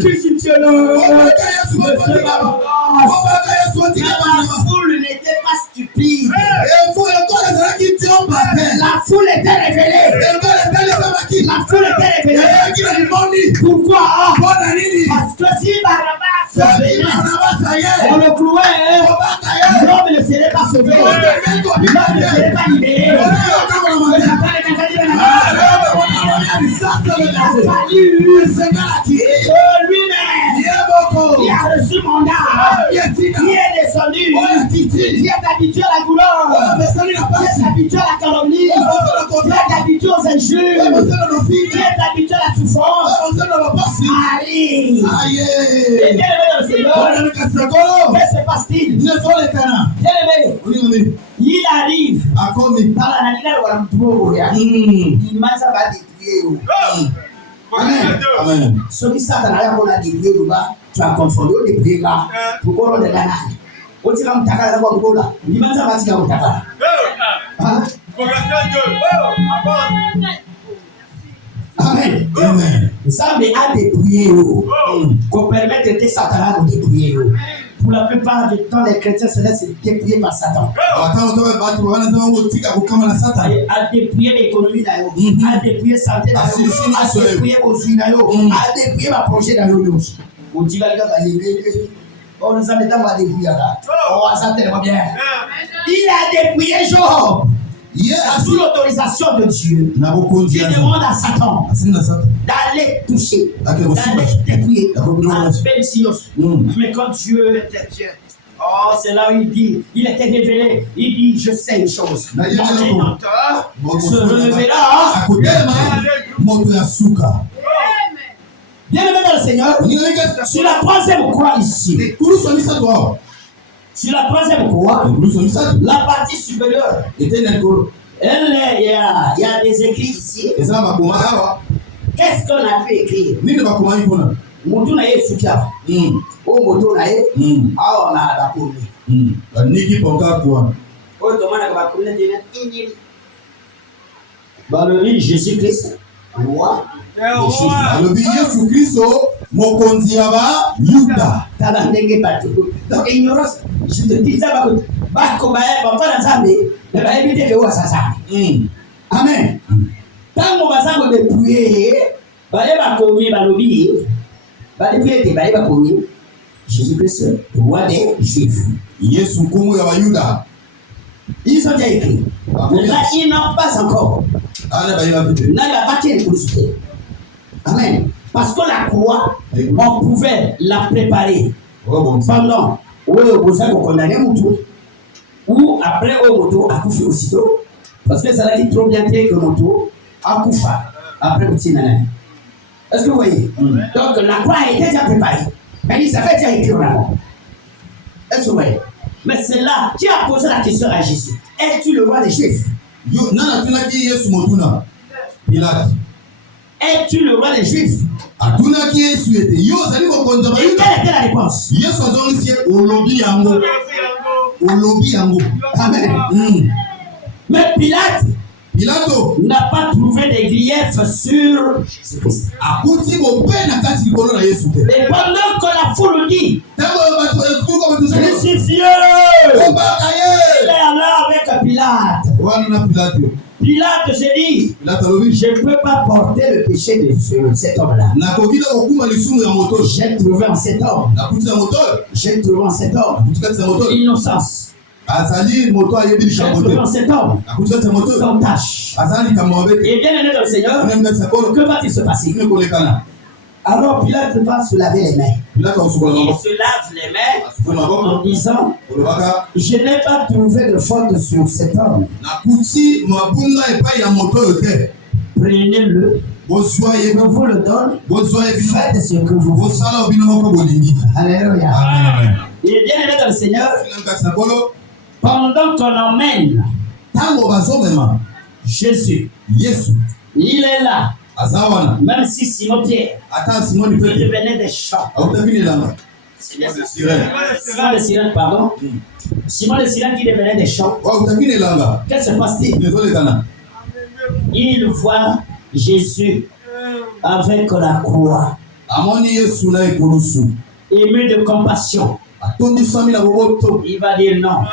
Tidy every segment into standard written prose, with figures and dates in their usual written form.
Crucifie-le. La foule n'était pas stupide. La foule était révélée. La foule était révélée. Pourquoi? Parce que si Barnabas venait, on le clouait, l'homme ne serait pas sauvé. L'homme ne serait pas libéré. Lui-même, qui a reçu mandat, qui est descendu, qui est habitué à la douleur, qui est habitué à la calomnie, qui est habitué aux injures, qui est habitué à la souffrance. Allez! Et bien aimé dans le Seigneur, qu'est-ce qui se passe-t-il? Bien aimé, il arrive par la naniga de Waramtuo, il m'a détruit. Amen. Ceux qui savent qu'on a détruit, tu as confondu les prières là. Pourquoi on est là? On dit qu'on t'a là, il m'a dit qu'on t'a là. Amen. Amen. Ça me a dépouillé. Qu'on permette de Satan de dépouiller. Pour la plupart du temps, les chrétiens se laissent dépouiller par Satan. A dépouiller l'économie, a dépouiller santé, a dépouiller vos yeux, a dépouiller ma projet dans le aussi. On dit que on nous a mis dans la dépouiller là. Oh, ça tellement bien. Il a dépouillé Job. Sous l'autorisation de Dieu, il demande à Satan d'aller toucher, d'aller dépouiller. Mais quand Dieu était Dieu, oh, c'est là où il dit, il était révélé, il dit, je sais une chose. Mon Rédempteur se relèvera. Bien aimé dans le Seigneur, sur la troisième croix ici, sur la troisième croix, la partie supérieure, il y a des écrits ici. Qu'est-ce qu'on a pu écrire? Moutou na yesu kia. Moutou na ye. Ah, on a la commune. Niki ponka quoi? Oh, demande à la commune de Valorie Jésus-Christ. Roi. Le Jésus-Christ, mon kondiaba, Yuda. T'as ndenge partout. Donc, ignorance, je te dis ça, bah, comme on va dans Zambie, mais bah, éviter de voir ça. Amen. Tant qu'on va s'en dépouiller, bah, il va commis, bah, l'obéir. Bah, depuis, bah, il va commis. Jésus-Christ, roi des Juifs. Yesu Kumu ya Yuda. Ils ont déjà écrit. Mais là, ils n'ont pas encore. Là, il n'a pas été crucifié. Amen. Parce que la croix, on pouvait la préparer pendant où vous avez condamné Moutou, ou après Moutou a couché aussitôt. Parce que ça a été trop bien fait que Moutou a couché après Moutou. Est-ce que vous voyez? Donc la croix a été déjà préparée. Mais ça fait déjà écrit en avant. Est-ce que vous voyez? Mais c'est là qui a posé la question à Jésus. Es-tu le roi des Juifs? Es-tu le roi des Juifs? Quelle était la réponse? Amen. Mais Pilate n'a pas trouvé de griefs sur Jésus-Christ. Et pendant que la foule dit crucifiez-le, il est là avec Pilate. Pilate se dit, je ne peux pas porter le péché de cet homme-là. J'ai trouvé en cet homme l'innocence. J'ai trouvé en cet homme sans tâche. Et bien aimé dans le Seigneur, que va-t-il se passer? Alors Pilate va se laver les mains. Il se lave les mains en disant, je n'ai pas trouvé de faute sur cet homme. Prenez-le, je vous le donne, faites ce que vous voulez. Alléluia. Il est bien aimé dans le Seigneur. Pendant qu'on emmène Jésus, il est là. Même si Simon-Pierre, il devenait des chants. Simon de Cyrène, pardon. Simon de Cyrène qui devenait des chants. Qu'est-ce qui se passe-t-il? Il voit Jésus avec la croix. ému de compassion, il va dire non.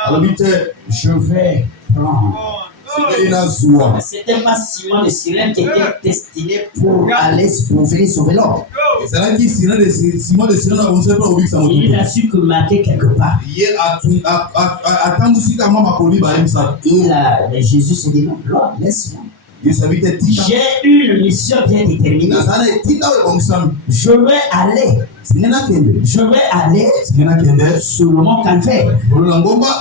Je vais prendre. C'était pas Simon de Cyrène qui était destiné pour aller pour venir sauver l'homme. Il a su que marquer quelque part. Jésus s'est dit non, Lord, laisse-moi. J'ai une mission bien déterminée. Je vais aller sur le mont Calvaire,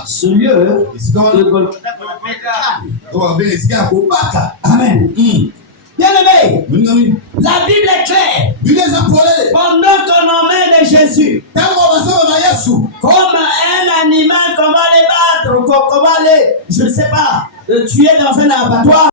ce lieu de Golgotha. Amen. Bien-aimé, la Bible est claire. Pendant qu'on emmène Jésus comme un animal, qu'on va les battre, qu'on va les, je ne sais pas, tuer dans un abattoir.